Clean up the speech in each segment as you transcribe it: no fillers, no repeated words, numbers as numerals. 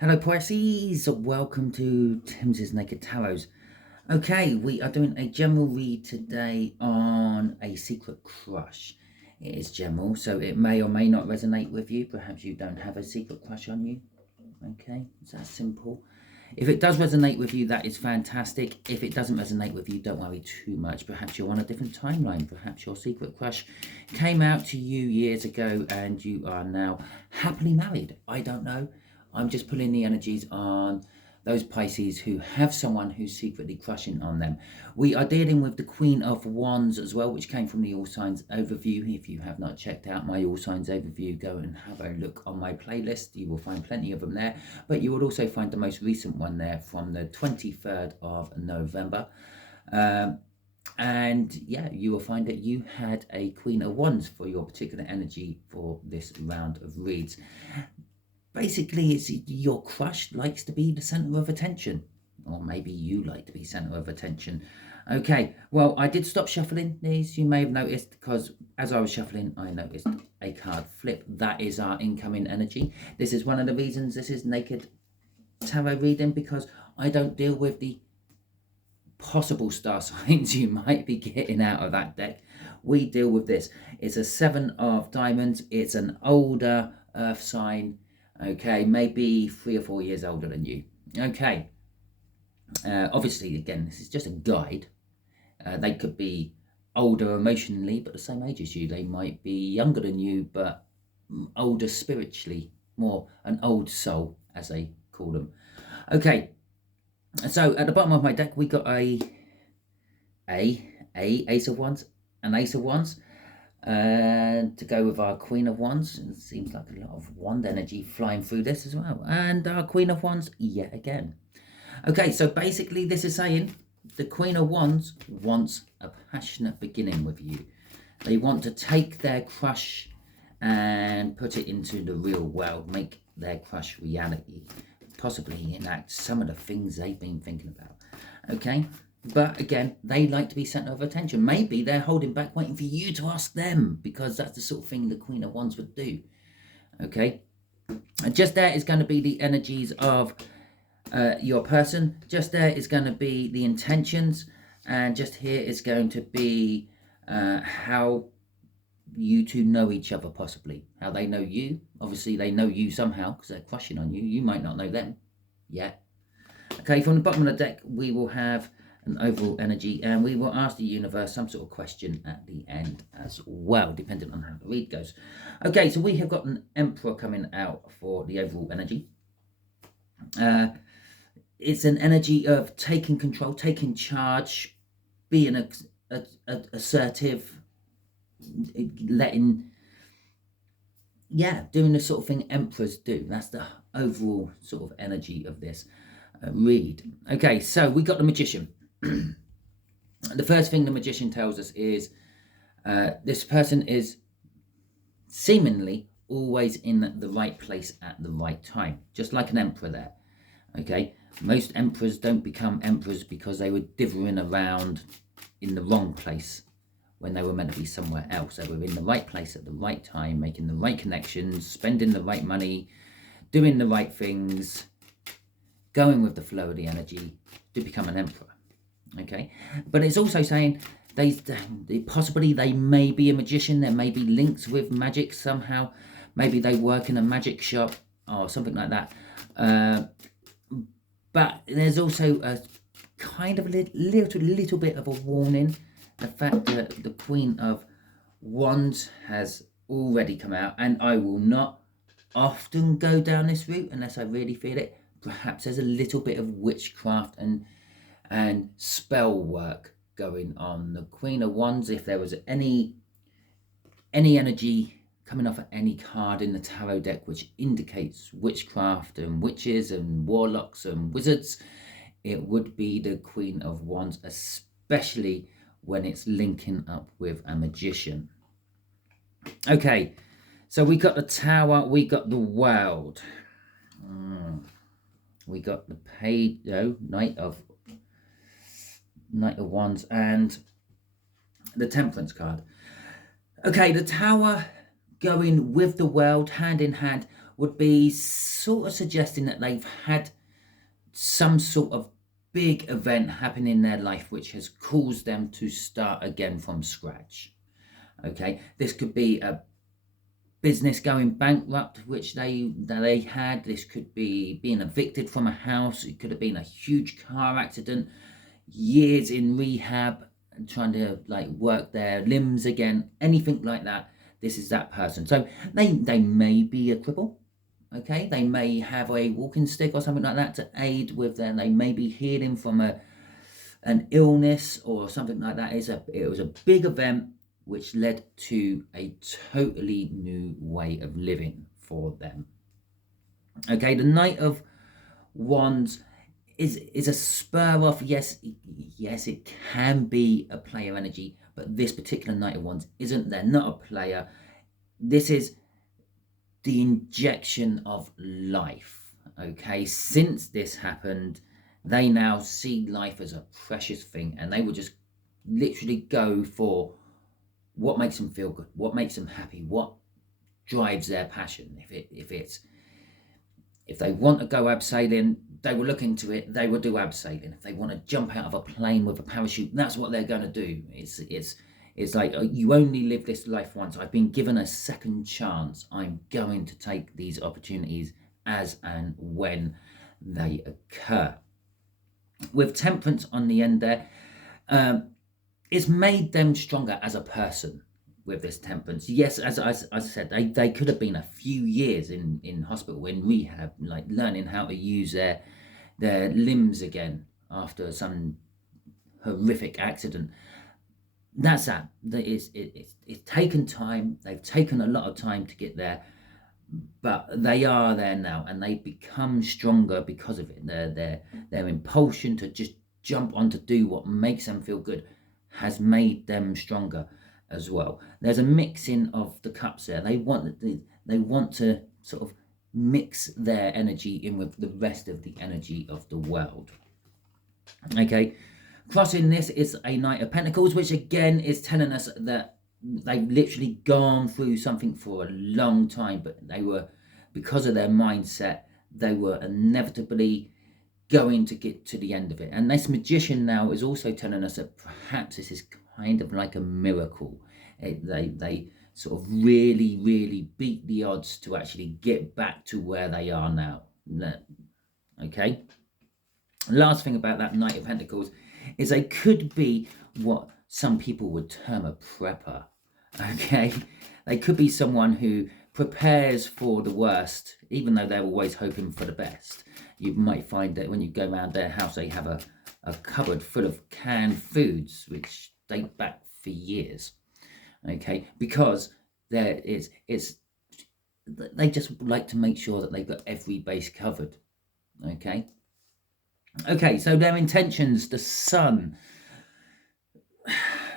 Hello Pisces, welcome to Timsy Naked Tarot. Okay, we are doing a general read today on a secret crush. It is general, so it may or may not resonate with you. Perhaps you don't have a secret crush on you. Okay, it's that simple. If it does resonate with you, that is fantastic. If it doesn't resonate with you, don't worry too much. Perhaps you're on a different timeline. Perhaps your secret crush came out to you years ago and you are now happily married. I don't know. I'm just pulling the energies on those Pisces who have someone who's secretly crushing on them. We are dealing with the Queen of Wands as well, which came from the All Signs overview. If you have not checked out my All Signs overview, go and have a look on my playlist. You will find plenty of them there, but you will also find the most recent one there from the 23rd of November. And yeah, you will find that you had a Queen of Wands for your particular energy for this round of reads. Basically, it's your crush likes to be the center of attention, or maybe you like to be center of attention. Okay, well, I did stop shuffling these. You may have noticed, because as I was shuffling, I noticed a card flip. That is our incoming energy. This is one of the reasons this is Naked Tarot reading, because I don't deal with the possible star signs you might be getting out of that deck. We deal with this. It's a 7 of diamonds. It's an older earth sign. Okay, maybe 3 or 4 years older than you. Okay, obviously, again, this is just a guide. They could be older emotionally, but the same age as you. They might be younger than you, but older spiritually, more an old soul, as they call them. Okay, so at the bottom of my deck, we got a Ace of Wands, an Ace of Wands. To go with our Queen of Wands, it seems like a lot of wand energy flying through this as well. And our Queen of Wands yet again. Okay, so basically this is saying the Queen of Wands wants a passionate beginning with you. They want to take their crush and put it into the real world, make their crush reality, possibly enact some of the things they've been thinking about. Okay, but again, they like to be center of attention. Maybe they're holding back, waiting for you to ask them, because that's the sort of thing the Queen of Wands would do. Okay, and just there is going to be the energies of your person. Just there is going to be the intentions, and just here is going to be how you two know each other, possibly how they know you. Obviously they know you somehow because they're crushing on you. You might not know them yet. Okay, from the bottom of the deck we will have an overall energy, and we will ask the universe some sort of question at the end as well, depending on how the read goes. Okay, so we have got an Emperor coming out for the overall energy. It's an energy of taking control, taking charge, being assertive, letting, doing the sort of thing emperors do. That's the overall sort of energy of this read. Okay, so we got the Magician. The first thing the Magician tells us is this person is seemingly always in the right place at the right time, just like an emperor there. Okay, most emperors don't become emperors because they were dithering around in the wrong place when they were meant to be somewhere else. They were in the right place at the right time, making the right connections, spending the right money, doing the right things, going with the flow of the energy to become an emperor. Okay, but it's also saying they possibly they may be a magician. There may be links with magic somehow. Maybe they work in a magic shop or something like that. But there's also a kind of a little bit of a warning. The fact that the Queen of Wands has already come out, and I will not often go down this route unless I really feel it. Perhaps there's a little bit of witchcraft and spell work going on. The Queen of Wands, if there was any energy coming off of any card in the tarot deck which indicates witchcraft and witches and warlocks and wizards, it would be the Queen of Wands, especially when it's linking up with a magician. Okay, so we got the Tower, we got the World, we got the Page, Knight of Wands, and the Temperance card. Okay, the Tower going with the World hand in hand would be sort of suggesting that they've had some sort of big event happen in their life which has caused them to start again from scratch. Okay, this could be a business going bankrupt which they had. This could be being evicted from a house. It could have been a huge car accident, years in rehab and trying to like work their limbs again, anything like that. This is that person. So they may be a cripple. Okay, they may have a walking stick or something like that to aid with them. They may be healing from an illness or something like that. It was a big event which led to a totally new way of living for them. Okay, the Knight of Wands is a spur off. Yes, it can be a player energy, but this particular Knight of Wands isn't. They're not a player. This is the injection of life. Okay, since this happened, they now see life as a precious thing, and they will just literally go for what makes them feel good, what makes them happy, what drives their passion. If they want to go abseiling, they will look into it. They will do abseiling. If they want to jump out of a plane with a parachute, that's what they're going to do. It's like, you only live this life once. I've been given a second chance. I'm going to take these opportunities as and when they occur. With Temperance on the end there, it's made them stronger as a person with this Temperance. Yes, as I said, they could have been a few years in hospital, in rehab, like learning how to use their limbs again after some horrific accident. That's that. It's taken time. They've taken a lot of time to get there, but they are there now, and they become stronger because of it. Their impulsion to just jump on to do what makes them feel good has made them stronger as well. There's a mixing of the cups there. They want to sort of mix their energy in with the rest of the energy of the world. Okay, crossing this is a Knight of Pentacles, which again is telling us that they've literally gone through something for a long time, but they were, because of their mindset, they were inevitably going to get to the end of it. And this Magician now is also telling us that perhaps this is kind of like a miracle. They sort of really beat the odds to actually get back to where they are now. Okay, last thing about that Knight of Pentacles is they could be what some people would term a prepper. Okay, they could be someone who prepares for the worst, even though they're always hoping for the best. You might find that when you go around their house, they have a cupboard full of canned foods which date back for years. Okay, because they just like to make sure that they've got every base covered. Okay, so their intentions, the Sun.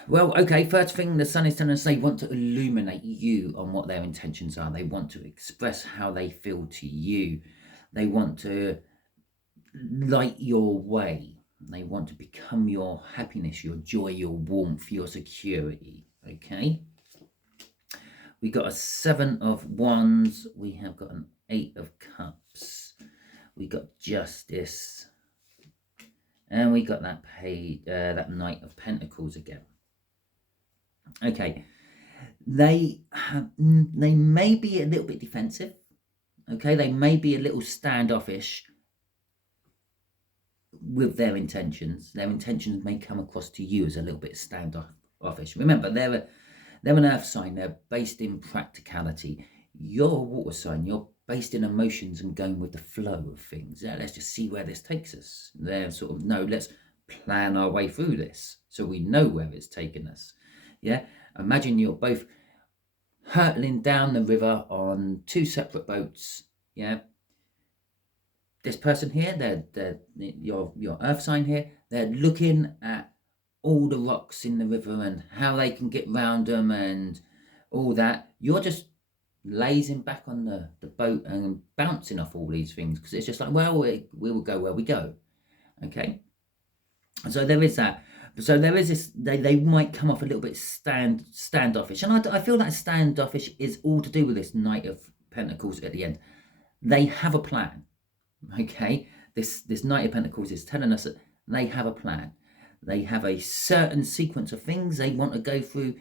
Well, okay, first thing, the Sun is telling us they want to illuminate you on what their intentions are. They want to express how they feel to you. They want to light your way. They want to become your happiness, your joy, your warmth, your security. Okay, we got a 7 of Wands. We have got an 8 of Cups. We got Justice. And we got that that Knight of Pentacles again. Okay, they may be a little bit defensive. Okay, they may be a little standoffish with their intentions. Their intentions may come across to you as a little bit standoffish. Remember, they're an earth sign. They're based in practicality. You're a water sign. You're based in emotions and going with the flow of things. Yeah, let's just see where this takes us. They're sort of, no, let's plan our way through this so we know where it's taken us. Yeah, imagine you're both hurtling down the river on 2 separate boats. Yeah, this person here, they're your earth sign here, they're looking at all the rocks in the river and how they can get round them and all that. You're just lazing back on the boat and bouncing off all these things because it's just like, well, we will go where we go. Okay, so there is that. So there is this, they might come off a little bit standoffish, and I feel that standoffish is all to do with this Knight of Pentacles at the end. they have a plan. Okay, this Knight of Pentacles is telling us that they have a plan. They have a certain sequence of things they want to go through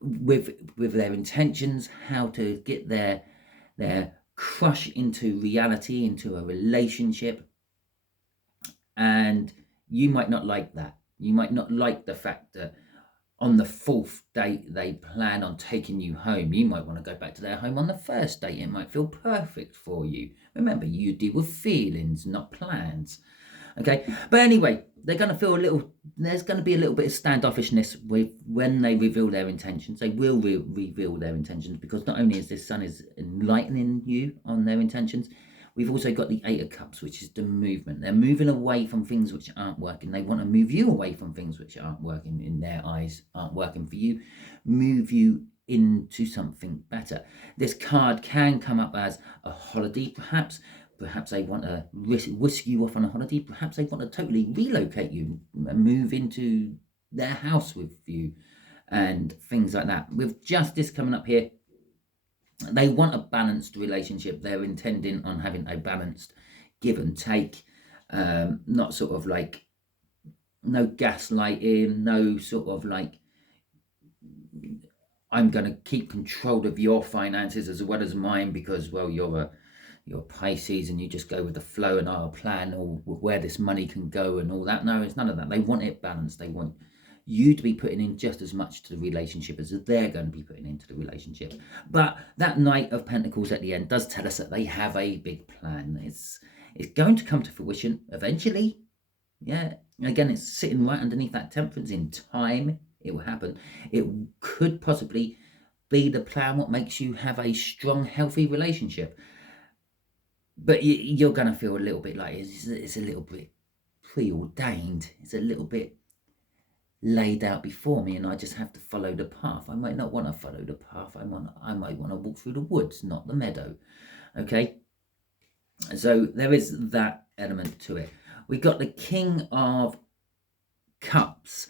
with their intentions, how to get their crush into reality, into a relationship. And you might not like that. You might not like the fact that on the 4th date they plan on taking you home. You might want to go back to their home on the 1st date. It might feel perfect for you. Remember, you deal with feelings, not plans. Okay, but anyway, they're going to feel there's going to be a little bit of standoffishness when they reveal their intentions. They will reveal their intentions, because not only is this sun is enlightening you on their intentions, we've also got the 8 of Cups, which is the movement. They're moving away from things which aren't working. They want to move you away from things which aren't working in their eyes, aren't working for you, move you into something better. This card can come up as a holiday, perhaps. Perhaps they want to whisk you off on a holiday. Perhaps they want to totally relocate you and move into their house with you and things like that. With Justice coming up here, they want a balanced relationship. They're intending on having a balanced give and take, not sort of like no gaslighting, no sort of like I'm going to keep control of your finances as well as mine because, well, you're Pisces and you just go with the flow and I'll plan or where this money can go and all that. No, it's none of that. They want it balanced. They want you to be putting in just as much to the relationship as they're going to be putting into the relationship. But that Knight of Pentacles at the end does tell us that they have a big plan. It's going to come to fruition eventually. Yeah. Again, it's sitting right underneath that Temperance. In time, it will happen. It could possibly be the plan what makes you have a strong, healthy relationship. But you're going to feel a little bit like it's a little bit preordained. It's a little bit laid out before me and I just have to follow the path. I might not want to follow the path. I might want to walk through the woods, not the meadow. Okay? So there is that element to it. We got the King of Cups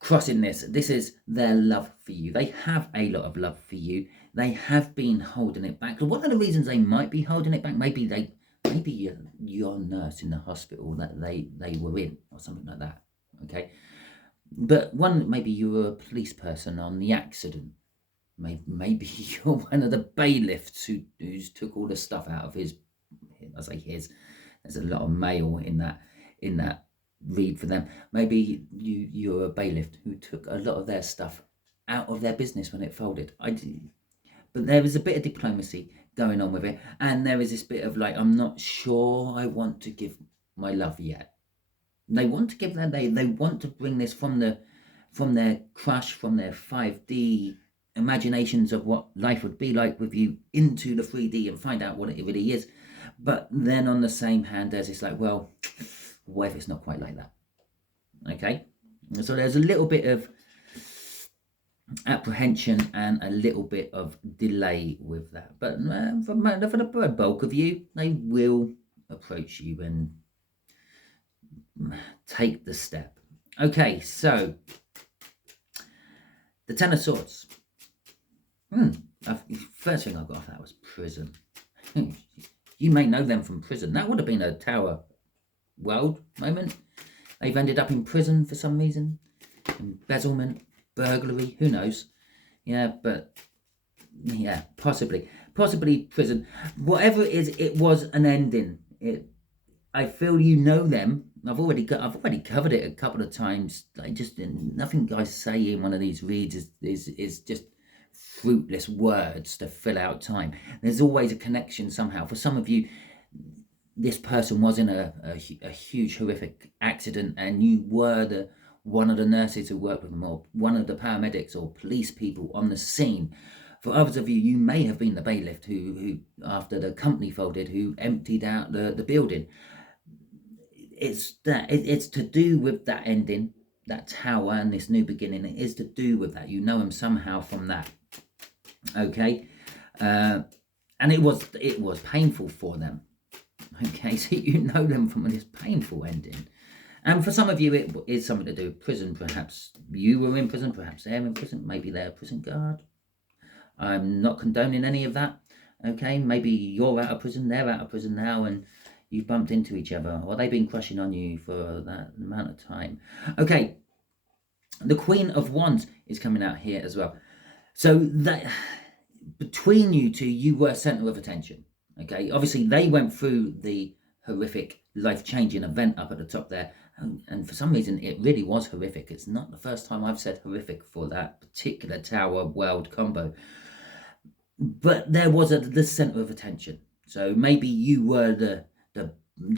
crossing this. This is their love for you. They have a lot of love for you. They have been holding it back. One of the reasons they might be holding it back, maybe your nurse in the hospital that they were in or something like that. Okay. But maybe you were a police person on the accident. Maybe you're one of the bailiffs who's took all the stuff out of his. I say his. There's a lot of male in that read for them. Maybe you're a bailiff who took a lot of their stuff out of their business when it folded. But there is a bit of diplomacy going on with it, and there is this bit of like, I'm not sure I want to give my love yet. They want to give that. They want to bring this from their crush, from their 5D imaginations of what life would be like with you into the 3D and find out what it really is. But then on the same hand, there's this like, well, what if it's not quite like that? Okay, so there's a little bit of apprehension and a little bit of delay with that. But for the bulk of you, they will approach you and take the step. Okay, so the Ten of Swords. First thing I got off that was prison. You may know them from prison. That would have been a Tower World moment. They've ended up in prison for some reason. Embezzlement, burglary, who knows? Yeah, but yeah, possibly prison. Whatever it is, it was an ending. I feel you know them. I've already covered it a couple of times. Nothing I say in one of these reads is just fruitless words to fill out time. There's always a connection somehow. For some of you, this person was in a huge horrific accident, and you were one of the nurses who worked with them, or one of the paramedics or police people on the scene. For others of you, you may have been the bailiff who after the company folded, who emptied out the building. It's to do with that ending, that tower and this new beginning. It is to do with that. You know them somehow from that. Okay, and it was painful for them. Okay, so you know them from this painful ending. And for some of you, it is something to do with prison. Perhaps you were in prison, perhaps they're in prison, maybe they're a prison guard. I'm not condoning any of that. Okay, maybe you're out of prison, they're out of prison now, and you've bumped into each other, or they've been crushing on you for that amount of time. Okay, the Queen of Wands is coming out here as well. So that between you two, you were center of attention. Okay, obviously they went through the horrific, life-changing event up at the top there, and for some reason it really was horrific. It's not the first time I've said horrific for that particular Tower World combo, but there was the center of attention. So maybe you were the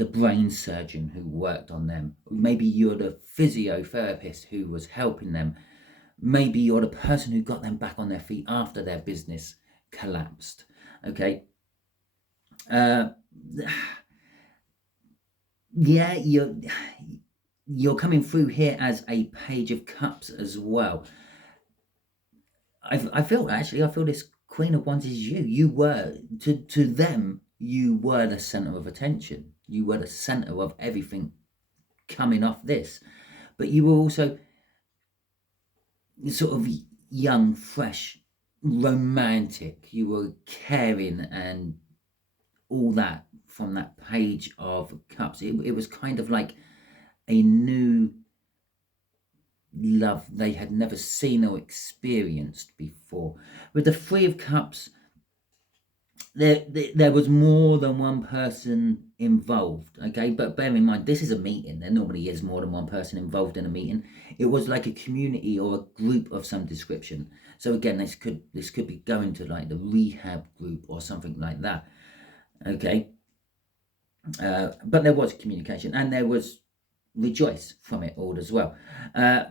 brain surgeon who worked on them. Maybe you're the physiotherapist who was helping them. Maybe you're the person who got them back on their feet after their business collapsed. Okay. Yeah, you're coming through here as a Page of Cups as well. I feel this Queen of Wands is you. You were to them. You were the center of attention. You were the center of everything coming off this, but you were also sort of young, fresh, romantic. You were caring and all that from that Page of Cups. It was kind of like a new love they had never seen or experienced before. With the Three of Cups, there was more than one person involved. Okay, but bear in mind, this is a meeting. There normally is more than one person involved in a meeting. It was like a community or a group of some description. So again, this could be going to like the rehab group or something like that. Okay, but there was communication and there was rejoice from it all as well.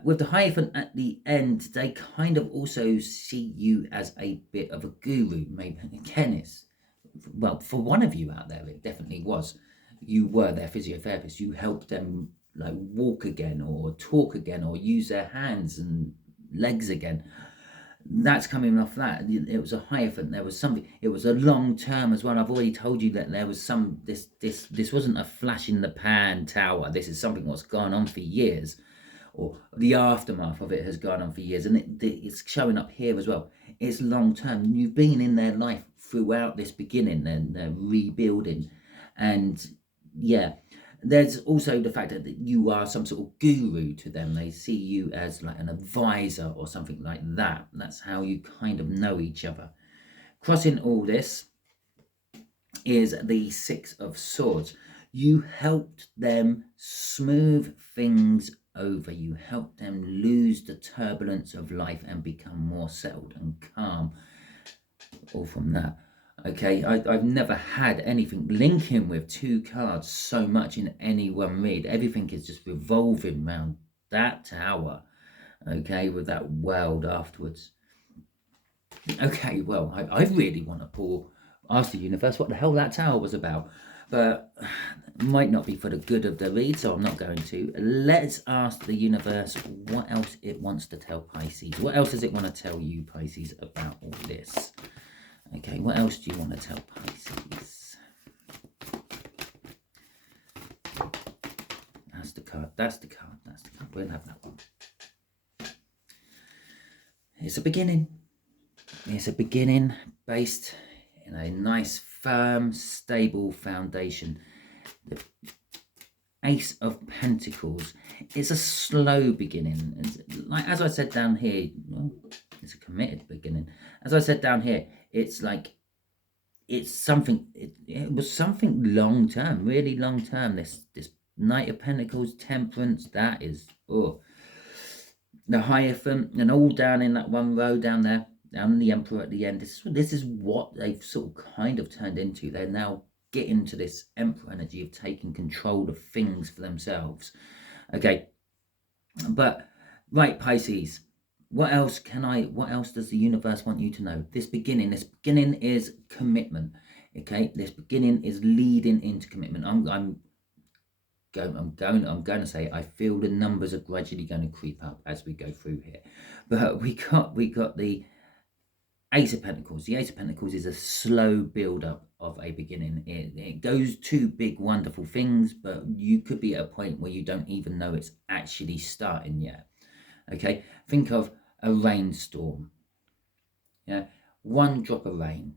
With the Hierophant at the end, they kind of also see you as a bit of a guru. Maybe again, it's, well, for one of you out there, it definitely was. You were their physiotherapist. You helped them like walk again or talk again or use their hands and legs again. That's coming off that. It was a Hierophant. There was something. It was a long term as well. I've already told you that there was some. This wasn't a flash in the pan tower. This is something that's gone on for years, or the aftermath of it has gone on for years, and it's showing up here as well. It's long term. You've been in their life throughout this beginning and they're rebuilding, and yeah. There's also the fact that you are some sort of guru to them. They see you as like an advisor or something like that. That's how you kind of know each other. Crossing all this is the Six of Swords. You helped them smooth things over. You helped them lose the turbulence of life and become more settled and calm. All from that. Okay, I've never had anything linking with two cards so much in any one read. Everything is just revolving around that tower, okay, with that world afterwards. Okay, well, I really want to ask the universe what the hell that tower was about, but it might not be for the good of the read, so I'm not going to. Let's ask the universe what else it wants to tell Pisces. What else does it want to tell you, Pisces, about all this? Okay, what else do you want to tell Pisces? That's the card, that's the card, that's the card. We'll have that one. It's a beginning. It's a beginning based in a nice, firm, stable foundation. The Ace of Pentacles is a slow beginning. Like, as I said down here, well, it's a committed beginning. As I said down here, it's like it's something. It was something long term, really long term. This Knight of Pentacles, Temperance. That is the Hierophant, and all down in that one row down there, down in the Emperor at the end. This is what they've sort of kind of turned into. They're now getting to this Emperor energy of taking control of things for themselves. Okay, but right, Pisces. What else does the universe want you to know? This beginning is commitment. Okay, this beginning is leading into commitment. I'm going to say I feel the numbers are gradually going to creep up as we go through here. But we got the Ace of Pentacles. The Ace of Pentacles is a slow build up of a beginning. It goes to big, wonderful things, but you could be at a point where you don't even know it's actually starting yet. Okay, think of a rainstorm. Yeah, one drop of rain.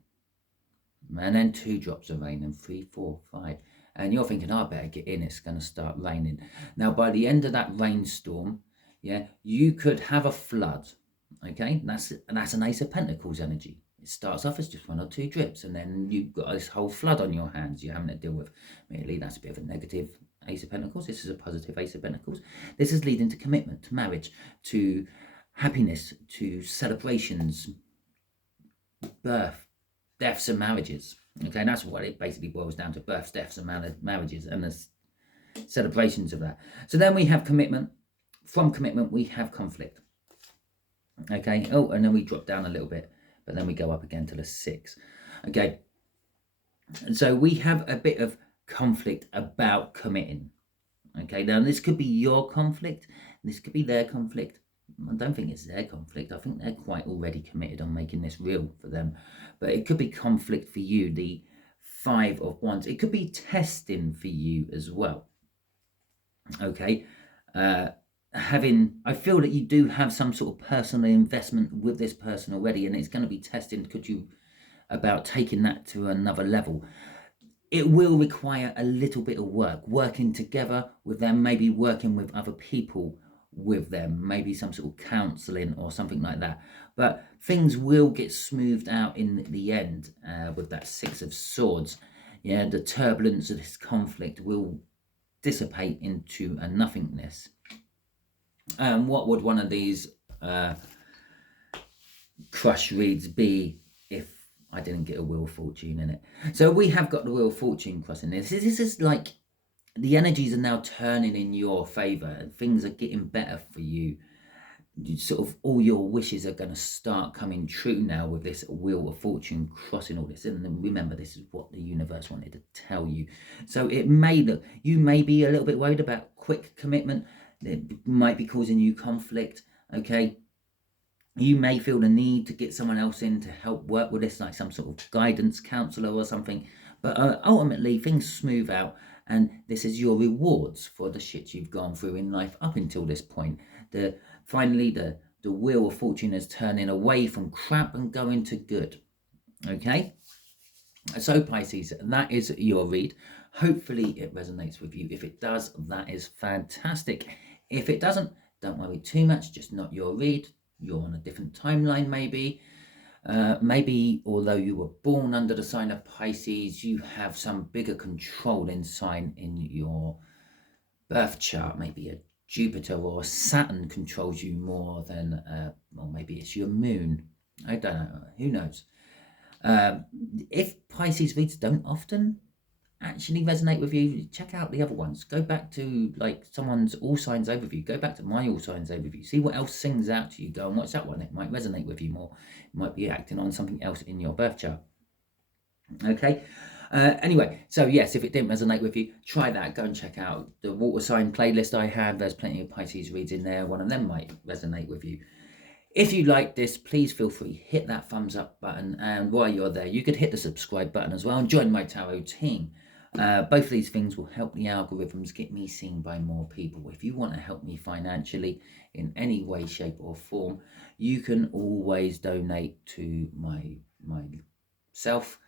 and then 2 drops of rain, and 3, 4, 5. And you're thinking, I better get in, it's going to start raining. Now, by the end of that rainstorm, yeah, you could have a flood. Okay, that's an Ace of Pentacles energy. It starts off as just 1 or 2 drips, and then you've got this whole flood on your hands you're having to deal with. Really, that's a bit of a negative Ace of Pentacles. This is a positive Ace of Pentacles. This is leading to commitment, to marriage, to happiness, to celebrations, birth, deaths, and marriages. Okay, that's what it basically boils down to: births, deaths, and marriages, and the celebrations of that. So then we have commitment. From commitment, we have conflict. Okay, oh, and then we drop down a little bit, but then we go up again to the 6. Okay, and so we have a bit of conflict about committing. Okay, now this could be your conflict, this could be their conflict. I don't think it's their conflict. I think they're quite already committed on making this real for them. But it could be conflict for you, the 5 of Wands. It could be testing for you as well. Okay, I feel that you do have some sort of personal investment with this person already, and it's going to be testing about taking that to another level. It will require a little bit of work, working together with them, maybe working with other people with them, maybe some sort of counselling or something like that. But things will get smoothed out in the end with that 6 of Swords. Yeah, the turbulence of this conflict will dissipate into a nothingness. What would one of these crush reads be if I didn't get a Wheel of Fortune in it? So we have got the Wheel of Fortune crossing this. This is like the energies are now turning in your favour, and things are getting better for you. Sort of all your wishes are going to start coming true now with this Wheel of Fortune crossing all this. And remember, this is what the universe wanted to tell you. So it may look, you may be a little bit worried about quick commitment. It might be causing you conflict. Okay, you may feel the need to get someone else in to help work with this, like some sort of guidance counsellor or something. But ultimately, things smooth out, and this is your rewards for the shit you've gone through in life up until this point. Finally, the Wheel of Fortune is turning away from crap and going to good. Okay? So, Pisces, that is your read. Hopefully, it resonates with you. If it does, that is fantastic. If it doesn't, don't worry too much. Just not your read. You're on a different timeline, maybe. Maybe, although you were born under the sign of Pisces, you have some bigger controlling sign in your birth chart. Maybe a Jupiter or Saturn controls you more than, or maybe it's your moon. I don't know. Who knows? If Pisces reads don't often actually resonate with you, check out the other ones. Go back to like someone's all signs overview. Go back to my all signs overview. See what else sings out to you. Go and watch that one. It might resonate with you more. It might be acting on something else in your birth chart. Okay. Anyway, so yes, if it didn't resonate with you, try that. Go and check out the water sign playlist I have. There's plenty of Pisces reads in there. One of them might resonate with you. If you like this, please feel free, hit that thumbs up button. And while you're there, you could hit the subscribe button as well and join my tarot team. Both of these things will help the algorithms get me seen by more people. If you want to help me financially in any way, shape or form, you can always donate to myself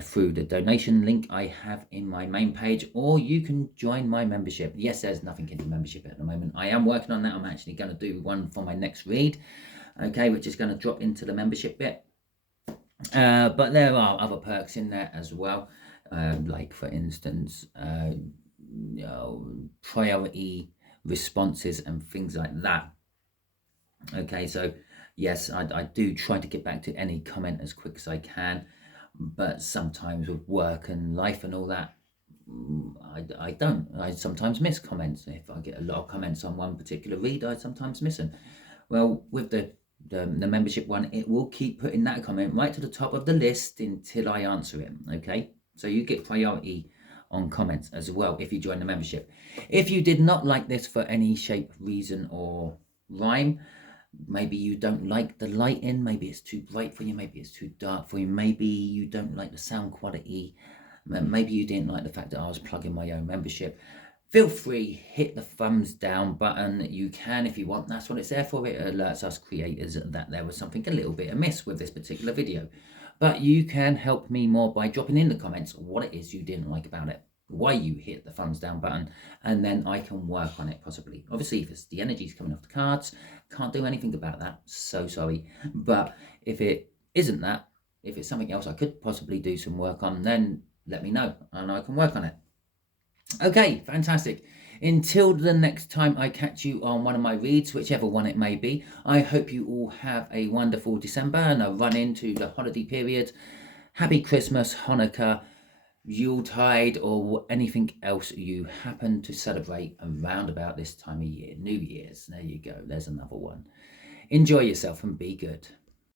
through the donation link I have in my main page, or you can join my membership. Yes, there's nothing in the membership at the moment. I am working on that. I'm actually going to do one for my next read, okay, which is going to drop into the membership bit. But there are other perks in there as well. Like for instance, priority responses and things like that. Okay, so yes, I do try to get back to any comment as quick as I can, but sometimes with work and life and all that, I don't. I sometimes miss comments. If I get a lot of comments on one particular read, I sometimes miss them. Well, with the membership one, it will keep putting that comment right to the top of the list until I answer it. Okay, so you get priority on comments as well if you join the membership. If you did not like this for any shape, reason or rhyme, maybe you don't like the lighting, maybe it's too bright for you, maybe it's too dark for you, maybe you don't like the sound quality, maybe you didn't like the fact that I was plugging my own membership, feel free, hit the thumbs down button. You can if you want. That's what it's there for. It alerts us creators that there was something a little bit amiss with this particular video. But you can help me more by dropping in the comments what it is you didn't like about it, why you hit the thumbs down button, and then I can work on it possibly. Obviously, if it's the energy's coming off the cards, can't do anything about that. So sorry. But if it isn't that, if it's something else I could possibly do some work on, then let me know and I can work on it. Okay, fantastic. Until the next time I catch you on one of my reads, whichever one it may be, I hope you all have a wonderful December and a run into the holiday period. Happy Christmas, Hanukkah, Yuletide, or anything else you happen to celebrate around about this time of year. New Year's. There you go. There's another one. Enjoy yourself and be good.